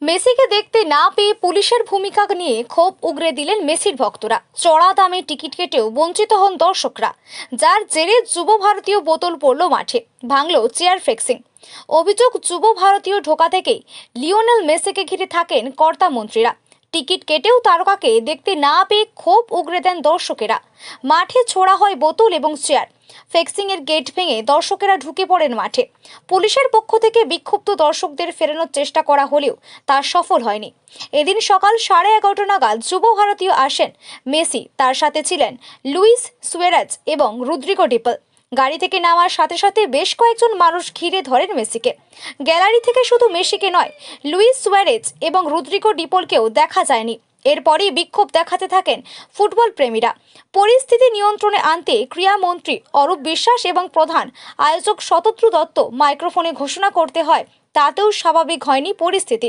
মেসিকে দেখতে না পেয়ে পুলিশের ভূমিকা নিয়ে ক্ষোভ উগরে দিলেন মেসির ভক্তরা। চড়া দামে টিকিট কেটেও বঞ্চিত হন দর্শকরা, যার জেরে যুব ভারতীয় বোতল পড়ল মাঠে, ভাঙল চেয়ার ফেক্সিং। অভিযোগ, যুব ভারতীয় ঢোকা থেকেই লিওনেল মেসিকে ঘিরে থাকেন কর্তা মন্ত্রীরা। টিকিট কেটেও তারকাকে দেখতে না পেয়ে ক্ষোভ উগরে দেন দর্শকেরা। মাঠে ছোড়া হয় বোতল এবং চেয়ার। ফেক্সিং এর গেট ভেঙে দর্শকেরা ঢুকে পড়েন মাঠে। পুলিশের পক্ষ থেকে বিক্ষুব্ধ দর্শকদের ফেরানোর চেষ্টা করা হলেও তা সফল হয়নি। এদিন সকাল 11:30 নাগাদ যুব ভারতীয় আসেন মেসি, তার সাথে ছিলেন লুইস সুয়ারেজ এবং রদ্রিগো ডিপল। গাড়ি থেকে নামার সাথে সাথে বেশ কয়েকজন মানুষ ঘিরে ধরেন মেসিকে। গ্যালারি থেকে শুধু মেসিকে নয়, লুইস সুয়ারেজ এবং রদ্রিগো ডিপলকেও দেখা যায়নি। এরপরই বিক্ষোভ দেখাতে থাকেন ফুটবল প্রেমীরা। পরিস্থিতি নিয়ন্ত্রণে আনতে ক্রীড়ামন্ত্রী অরূপ বিশ্বাস এবং প্রধান আয়োজক শতদ্রু দত্ত মাইক্রোফোনে ঘোষণা করতে হয়, তাতেও স্বাভাবিক হয়নি পরিস্থিতি।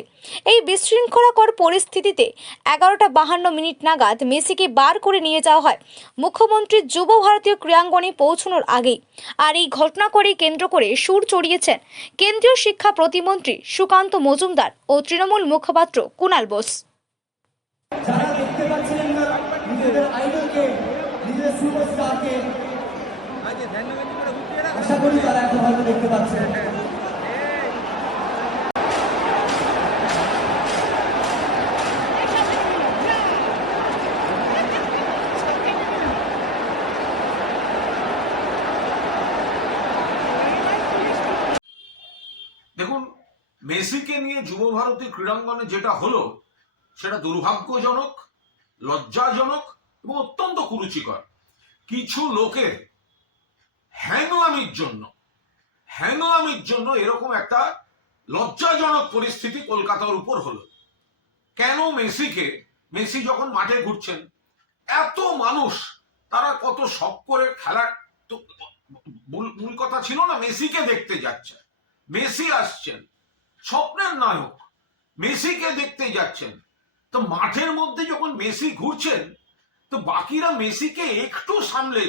এই বিশৃঙ্খলাকর পরিস্থিতিতে 11:52 নাগাদ মেসিকে বার করে নিয়ে যাওয়া হয় মুখ্যমন্ত্রী যুব ভারতীয় ক্রীড়াঙ্গনে পৌঁছানোর আগেই। আর এই ঘটনাকেই কেন্দ্র করে সুর চড়িয়েছেন কেন্দ্রীয় শিক্ষা প্রতিমন্ত্রী সুকান্ত মজুমদার ও তৃণমূল মুখপাত্র কুণাল বোস। যারা দেখতে পাচ্ছিলেন না নিজেদের আইডলকে, নিজেদের সুপারস্টারকে, আশা করি তারা এখন হয়তো দেখতে পাচ্ছেন। দেখুন, মেসিকে নিয়ে যুব ভারতী ক্রীড়াঙ্গনে যেটা হলো সেটা দুর্ভাগ্যজনক, লজ্জাজনক এবং অত্যন্ত কুরুচিকর। কিছু লোকের হ্যাংলামির জন্য এরকম একটা লজ্জাজনক পরিস্থিতি কলকাতার উপর হলো। কেন মেসি যখন মাঠে ঘুরছেন, এত মানুষ, তারা কত শখ করে খেলার, তো মূল কথা ছিল না মেসিকে দেখতে যাচ্ছে, মেসি আসছেন, স্বপ্নের নায়ক, মেসিকে দেখতে যাচ্ছেন। তো মাঠের মধ্যে যখন মেসি ঘুরছেন, তো বাকিরা মেসিকে একটু সামলে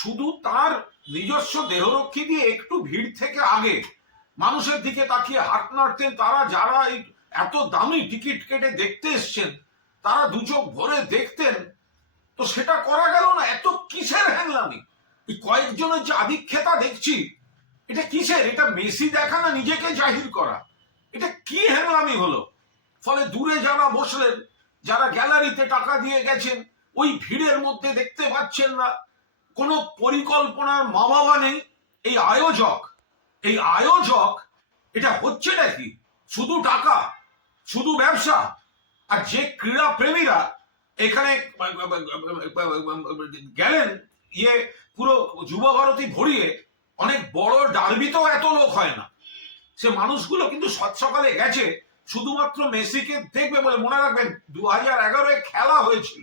শুধু তার নিজস্ব দেহরক্ষী দিয়ে একটু ভিড় থেকে আগে মানুষের দিকে তাকিয়ে হাত নাড়তেন। তারা যারা এই এত দামি টিকিট কেটে দেখতে এসছেন, তারা দু চোখ ভরে দেখতেন। তো সেটা করা গেল না। এত কিসের হ্যাংলামি? এই কয়েকজনের যে আধিক্যতা দেখছি, এটা কিসের? এটা মেসি দেখা না নিজেকে জাহির করা? এটা কি হ্যাংলামি হলো? ফলে দূরে যারা বসলেন, যারা গ্যালারিতে টাকা দিয়ে গেছেন, ওই ভিড়ের মধ্যে দেখতে পাচ্ছেন না। কোনো পরিকল্পনার মা বাবা নেই। এই আয়োজক এটা হচ্ছে নাকি? শুধু টাকা, শুধু ব্যবসা। আর যে ক্রীড়া প্রেমীরা এখানে গেলেন, পুরো যুব ভারতী ভরিয়ে, অনেক বড় ডার্বিতেও এত লোক হয় না। সে মানুষগুলো কিন্তু সকালে গেছে শুধুমাত্র মেসিকে দেখবে বলে। মনে রাখবেন, 2011 খেলা হয়েছিল,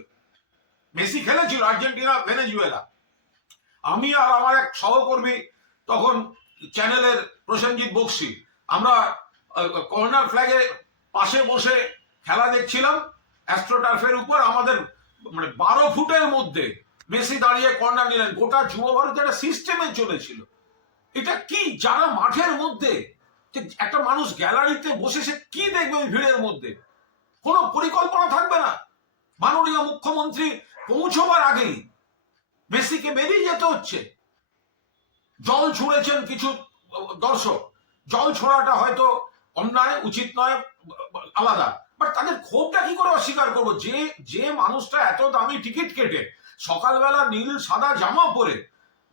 মেসি খেলেছিল আর্জেন্টিনা ভেনেজুয়েলা। আমি আর আমার এক সহকর্মী, তখন চ্যানেলের প্রসেনজিৎ বক্সি, আমরা কর্নার ফ্ল্যাগের পাশে বসে খেলা দেখছিলাম অ্যাস্ট্রোটার্ফের উপর। আমাদের 12 ফুটের মধ্যে মেসি দাঁড়িয়ে কর্নার নিলেন। গোটা যুব ভারত একটা সিস্টেমে চলেছিল। এটা কি? যারা মাঠের মধ্যে, একটা মানুষ গ্যালারিতে বসে সে কি দেখবে ওই ভিড়ের মধ্যে? কোনো পরিকল্পনা থাকবে না। মাননীয় মুখ্যমন্ত্রী পৌঁছবার আগেই মেসিকে বেরিয়ে যেতে হচ্ছে। জল ছুঁড়েছেন কিছু দর্শক, জল ছোড়াটা হয়তো অন্যায়, উচিত নয়, আলাদা। বাট তাদের ক্ষোভটা কি করে অস্বীকার করবো? যে মানুষটা এত দামি টিকিট কেটে সকালবেলা নীল সাদা জামা পরে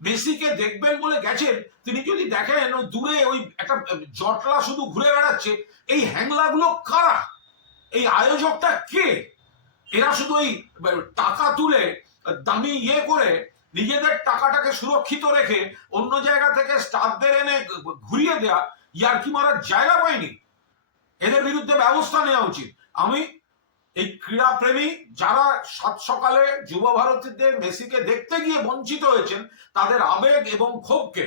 মেসিকে দেখবেন বলে গেছেন, তিনি যদি দেখেন ওই দূরে ওই একটা জটলা শুধু ঘুরে বেড়াচ্ছে, এই হ্যাংলাগুলো কারা? এই আয়োজকটা কে? এরা শুধু ওই টাকা তুলে দামি করে নিজেদের টাকাটাকে সুরক্ষিত রেখে অন্য জায়গা থেকে স্টাফদের এনে ঘুরিয়ে দেয়া, ইয়ার্কি মারার জায়গা পায়নি। এদের বিরুদ্ধে ব্যবস্থা নেওয়া উচিত। আমি এই ক্রীড়া প্রেমী যারা সকালে যুব ভারতীদের মেসিকে দেখতে গিয়ে বঞ্চিত হয়েছেন, তাদের আবেগ এবং ক্ষোভকে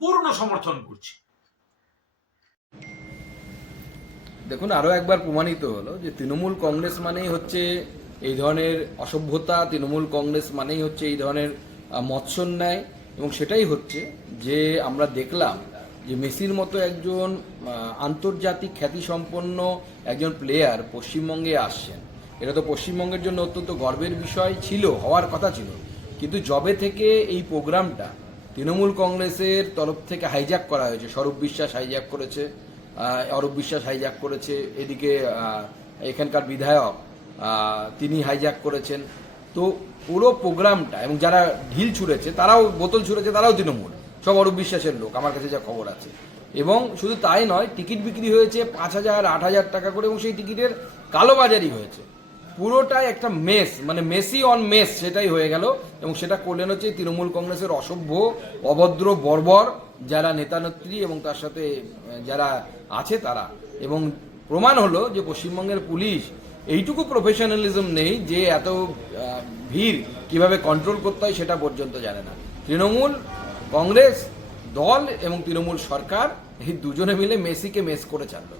পূর্ণ সমর্থন করছি। দেখুন, আরও একবার প্রমাণিত হলো যে তৃণমূল কংগ্রেস মানেই হচ্ছে এই ধরনের অসভ্যতা, তৃণমূল কংগ্রেস মানেই হচ্ছে এই ধরনের মৎসন্যায়। এবং সেটাই হচ্ছে যে আমরা দেখলাম যে মেসির মতো একজন আন্তর্জাতিক খ্যাতিসম্পন্ন একজন প্লেয়ার পশ্চিমবঙ্গে আসছেন। এটা তো পশ্চিমবঙ্গের জন্য অত্যন্ত গর্বের বিষয় ছিল, হওয়ার কথা ছিল। কিন্তু যবে থেকে এই প্রোগ্রামটা তৃণমূল কংগ্রেসের তরফ থেকে হাইজ্যাক করা হয়েছে, স্বরূপ বিশ্বাস হাইজ্যাক করেছে, অরূপ বিশ্বাস হাইজ্যাক করেছে, এদিকে এখানকার বিধায়ক তিনি হাইজ্যাক করেছেন। তো পুরো প্রোগ্রামটা, এবং যারা ঢিল ছুঁড়েছে তারাও, বোতল ছুঁড়েছে তারাও তৃণমূল, সব অরূপ বিশ্বাসের লোক, আমার কাছে যা খবর আছে। এবং শুধু তাই নয়, টিকিট বিক্রি হয়েছে 5,000 8,000 টাকা করে, এবং সেই টিকিটের কালোবাজারি হয়েছে। পুরোটাই একটা মেস, মানে মেসি অন মেস সেটাই হয়ে গেল। এবং সেটা করলেন হচ্ছে তৃণমূল কংগ্রেসের অসভ্য, অভদ্র, বর্বর যারা নেতানেত্রী এবং তার সাথে যারা আছে তারা। এবং প্রমাণ হলো যে পশ্চিমবঙ্গের পুলিশ এইটুকু প্রফেশনালিজম নেই যে এত ভিড় কিভাবে কন্ট্রোল করতে হয় সেটা পর্যন্ত জানে না। তৃণমূল কংগ্রেস দল এবং তৃণমূল সরকার এই দুজনে মিলে মেসিকে মেস করে ছাড়লো।